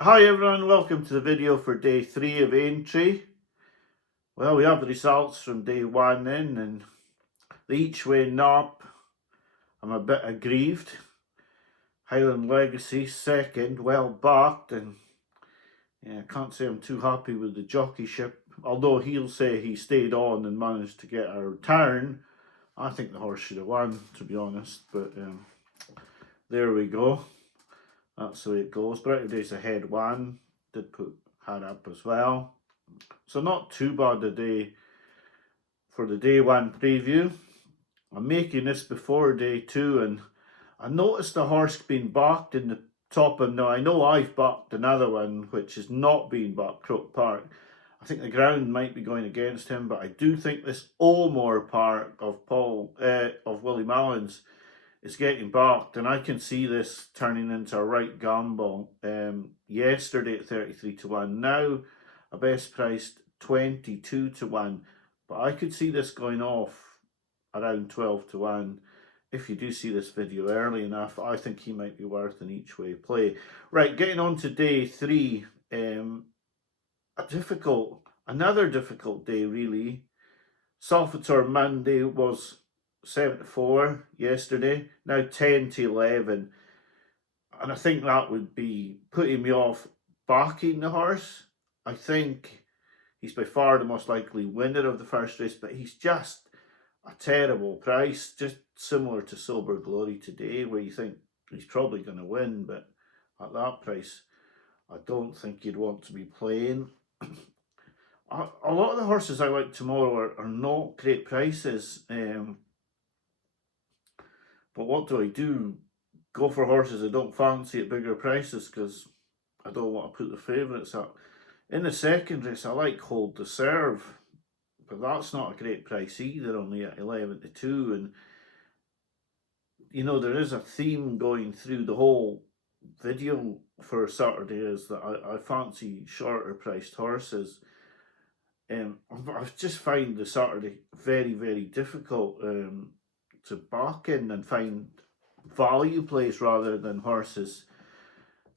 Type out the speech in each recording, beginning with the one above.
Hi everyone, welcome to the video for day 3 of Aintree. Well, we have the results from day 1 in, and the each way knob, I'm a bit aggrieved. Highland Legacy second, well backed, and yeah, I can't say I'm too happy with the jockeyship. Although he'll say he stayed on and managed to get a return, I think the horse should have won, to be honest. But there we go. That's the way it goes. Brighter Days ahead one. Did put her up as well. So not too bad a day for the day 1 preview. I'm making this before day 2, and I noticed the horse being backed in the top of. Now I know I've backed another one which is not being backed, Crook Park. I think the ground might be going against him, but I do think this Olmore Park of Willie Mullins is getting backed, and I can see this turning into a right gamble. Yesterday at 33-1, now a best priced 22-1, but I could see this going off around 12-1. If you do see this video early enough, I think he might be worth an each way play. Right, getting on to day 3. Another difficult day really. Salvatore Monday was 7-4 yesterday, now 10-11, and I think that would be putting me off backing the horse. I think he's by far the most likely winner of the first race, but he's just a terrible price, just similar to Silver Glory today, where you think he's probably going to win, but at that price, I don't think you'd want to be playing. A lot of the horses I like tomorrow are not great prices, but what do I do? Go for horses I don't fancy at bigger prices because I don't want to put the favourites up. In the second race, I like Hold the Serve, but that's not a great price either, only at 11-2. And you know, there is a theme going through the whole video for Saturday is that I fancy shorter priced horses. I just find the Saturday very, very difficult to back in and find value plays rather than horses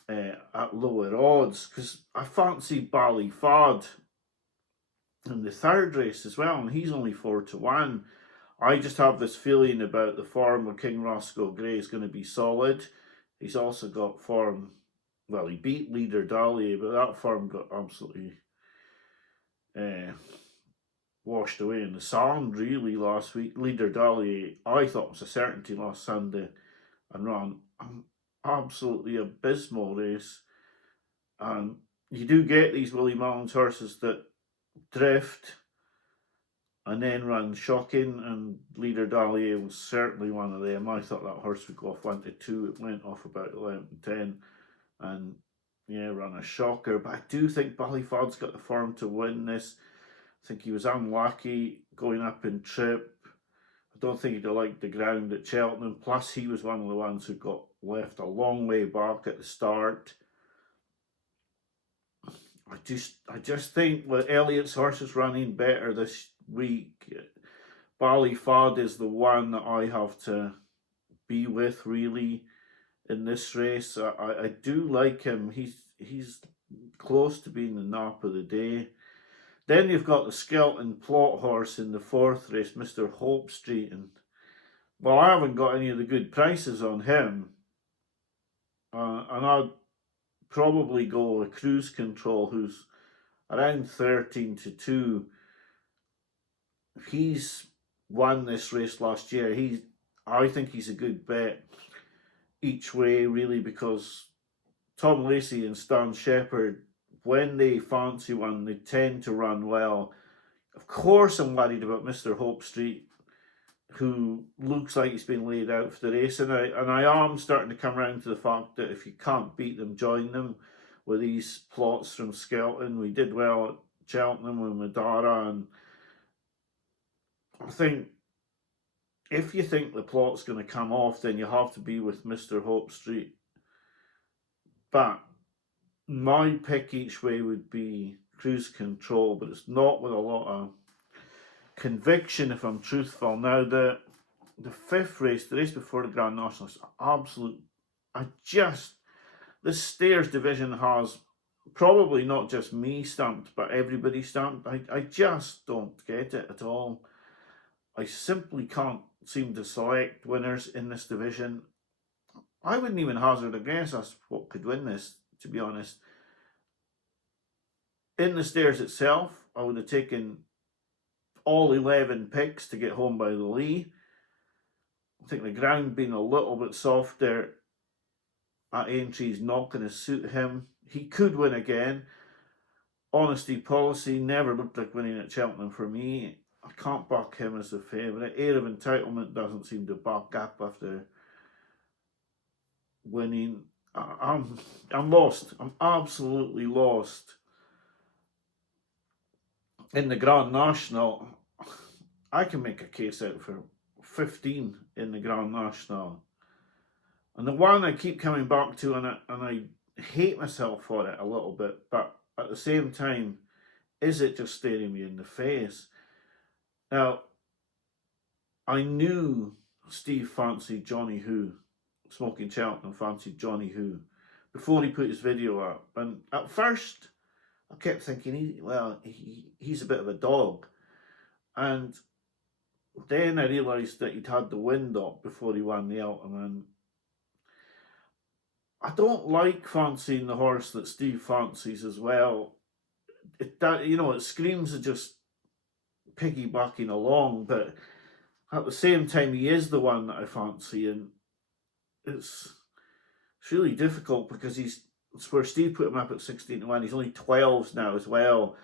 at lower odds, because I fancy Ballyfad in the third race as well, and he's only 4-1. I just have this feeling about the form of King Roscoe Grey is going to be solid. He's also got form. Well, he beat Leader Dahlia, but that form got absolutely washed away in the sand really last week. Leader Dahlia, I thought was a certainty last Sunday and ran an absolutely abysmal race. And you do get these Willie Mullins horses that drift and then run shocking, and Leader Dahlia was certainly one of them. I thought that horse would go off 1-2. It went off about 11-10, and yeah, ran a shocker. But I do think Ballyfad's got the form to win this. I think he was unlucky going up in trip. I don't think he'd have liked the ground at Cheltenham. Plus, he was one of the ones who got left a long way back at the start. I just think with Elliott's horses running better this week, Ballyfad is the one that I have to be with really in this race. I do like him. He's close to being the nap of the day. Then you've got the Skelton Plot horse in the fourth race, Mr. Hope Street, and well, I haven't got any of the good prices on him, and I'd probably go with Cruise Control, who's around 13-2. He's won this race last year. I think he's a good bet each way, really, because Tom Lacey and Stan Shepherd, when they fancy one, they tend to run well. Of course, I'm worried about Mr. Hope Street, who looks like he's been laid out for the race, and I am starting to come around to the fact that if you can't beat them, join them with these plots from Skelton. We did well at Cheltenham with Madara, and I think if you think the plot's going to come off, then you have to be with Mr. Hope Street. But my pick each way would be Cruise Control, but it's not with a lot of conviction, if I'm truthful. Now, the fifth race, the race before the Grand National, is absolute. The Stayers division has probably not just me stamped, but everybody stamped. I just don't get it at all. I simply can't seem to select winners in this division. I wouldn't even hazard a guess as what could win this, to be honest. In the stairs itself, I would have taken all 11 picks to get home by the Lee. I think the ground being a little bit softer at Aintree is not going to suit him. He could win again. Honesty Policy never looked like winning at Cheltenham for me. I can't back him as a favourite. Air of Entitlement doesn't seem to back up after winning. I'm lost. I'm absolutely lost. In the Grand National, I can make a case out for 15 in the Grand National. And the one I keep coming back to, and I hate myself for it a little bit, but at the same time, is it just staring me in the face? Now, I knew Steve fancied Johnny Who, Smoking Cheltenham fancied Johnny Who, before he put his video up. And at first, I kept thinking, he's a bit of a dog. And then I realised that he'd had the wind up before he won the Ultimate. I don't like fancying the horse that Steve fancies as well. It screams of just piggybacking along, but at the same time, he is the one that I fancy, and it's really difficult because it's where Steve put him up at 16-1. He's only 12s now as well,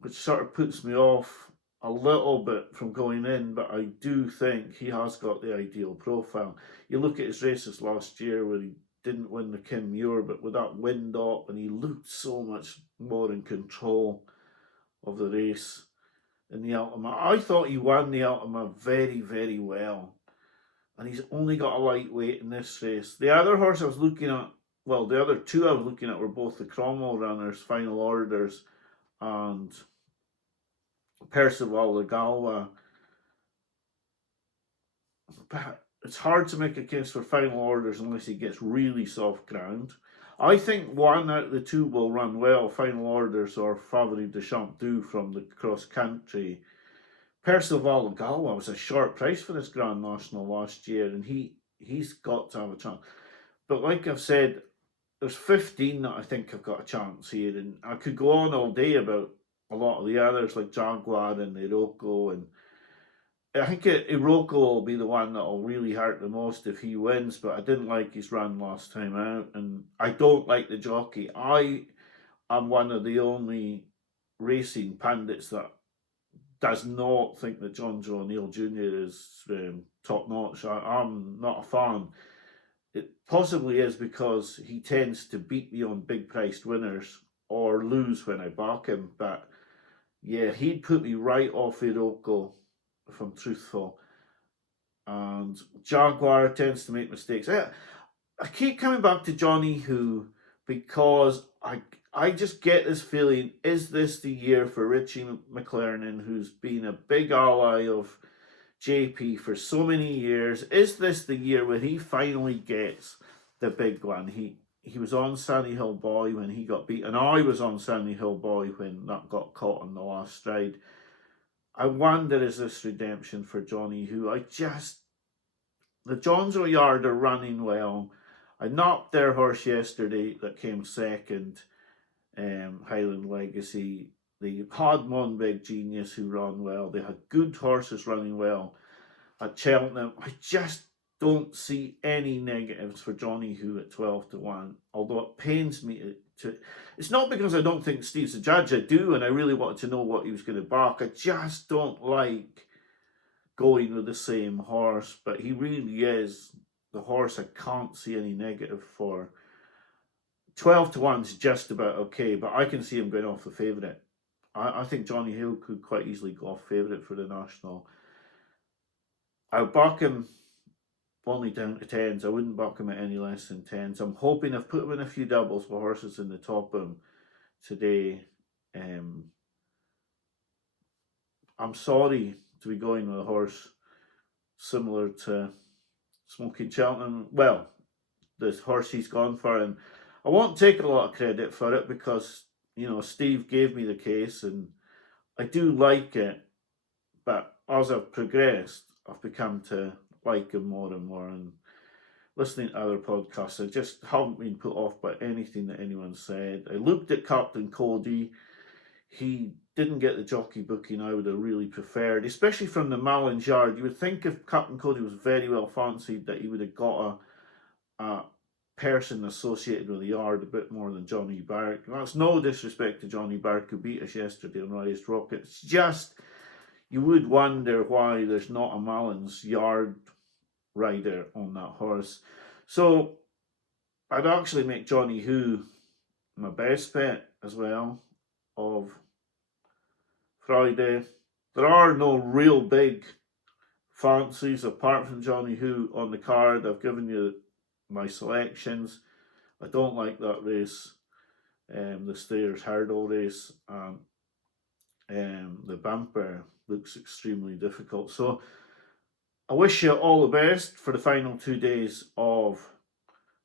which sort of puts me off a little bit from going in, but I do think he has got the ideal profile. You look at his races last year where he didn't win the Kim Muir, but with that wind up, and he looked so much more in control of the race in the Ultima. I thought he won the Ultima very, very well. And he's only got a lightweight in this race. The other horse I was looking at, well, the other two I was looking at were both the Cromwell runners, Final Orders, and Percival de Galwa. But it's hard to make a case for Final Orders unless he gets really soft ground. I think one out of the two will run well, Final Orders or Favre de Champdou from the cross country. Percival de Galwa was a short price for this Grand National last year, and he's got to have a chance. But like I've said, there's 15 that I think have got a chance here, and I could go on all day about a lot of the others like Jaguar and Iroko, and I think Iroko will be the one that will really hurt the most if he wins, but I didn't like his run last time out, and I don't like the jockey. I am one of the only racing pundits that does not think that John Joe O'Neill Jr. is top notch. I'm not a fan. It possibly is because he tends to beat me on big priced winners or lose when I back him, but yeah, he'd put me right off Iroko, if I'm truthful. And Jaguar tends to make mistakes. I keep coming back to Johnny Who because I just get this feeling, is this the year for Richie McLernan, who's been a big ally of JP for so many years? Is this the year where he finally gets the big one? He was on Sunny Hill Boy when he got beat, and I was on Sunny Hill Boy when that got caught on the last stride. I wonder, is this redemption for Johnny Who? The Johnson's Yard are running well. I knocked their horse yesterday that came second, Highland Legacy. They had one big genius who ran well. They had good horses running well at Cheltenham. I just don't see any negatives for Johnny Who at 12-1, although it pains me to. It's not because I don't think Steve's a judge. I do, and I really wanted to know what he was going to back. I just don't like going with the same horse, but he really is the horse I can't see any negative for. 12-1 is just about okay, but I can see him going off the favourite. I think Johnny Hill could quite easily go off favourite for the National. I'll back him only down to 10s. I wouldn't back him at any less than 10s. I'm hoping I've put him in a few doubles with horses in the top of him today. I'm sorry to be going with a horse similar to Smoking Cheltenham. Well, the horse he's gone for, and I won't take a lot of credit for it because, Steve gave me the case and I do like it, but as I've progressed, I've become to like him more and more. And listening to other podcasts, I just haven't been put off by anything that anyone said. I looked at Captain Cody. He didn't get the jockey booking I would have really preferred, especially from the Mullins yard. You would think if Captain Cody was very well fancied that he would have got a person associated with the yard a bit more than Johnny Burke. That's no disrespect to Johnny Burke, who beat us yesterday on Raised Rocket. It's just, you would wonder why there's not a Mullins yard rider on that horse. So I'd actually make Johnny Who my best bet as well of Friday. There are no real big fancies apart from Johnny Who on the card. I've given you my selections. I don't like that race, the Stayers Hurdle race, and the bumper looks extremely difficult. So I wish you all the best for the final 2 days of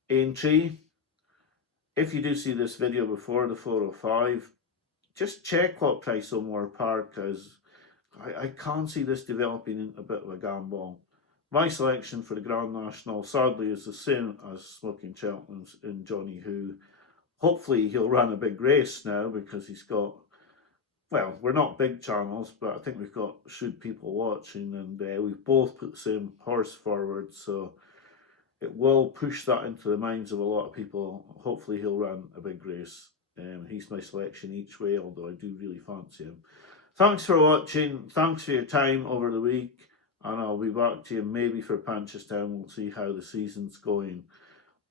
Aintree. If you do see this video before the 405, just check what price O'More Park is. I can't see this developing into a bit of a gamble. My selection for the Grand National, sadly, is the same as Smoking Cheltenham's in Johnny Who. Hopefully he'll run a big race now because he's got, well, we're not big channels, but I think we've got shrewd people watching, and we've both put the same horse forward, so it will push that into the minds of a lot of people. Hopefully he'll run a big race. He's my selection each way, although I do really fancy him. Thanks for watching. Thanks for your time over the week. And I'll be back to you maybe for Punchestown. We'll see how the season's going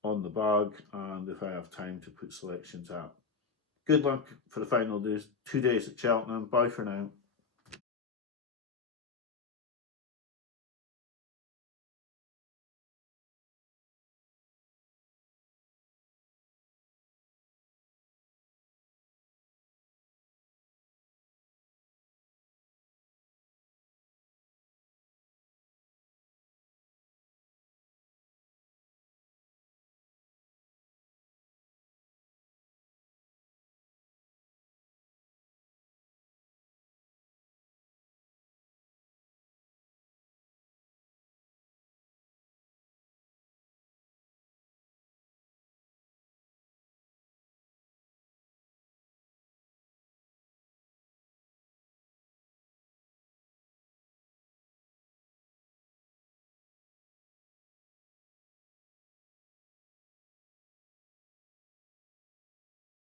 on the bag and if I have time to put selections out. Good luck for the final 2 days at Cheltenham. Bye for now.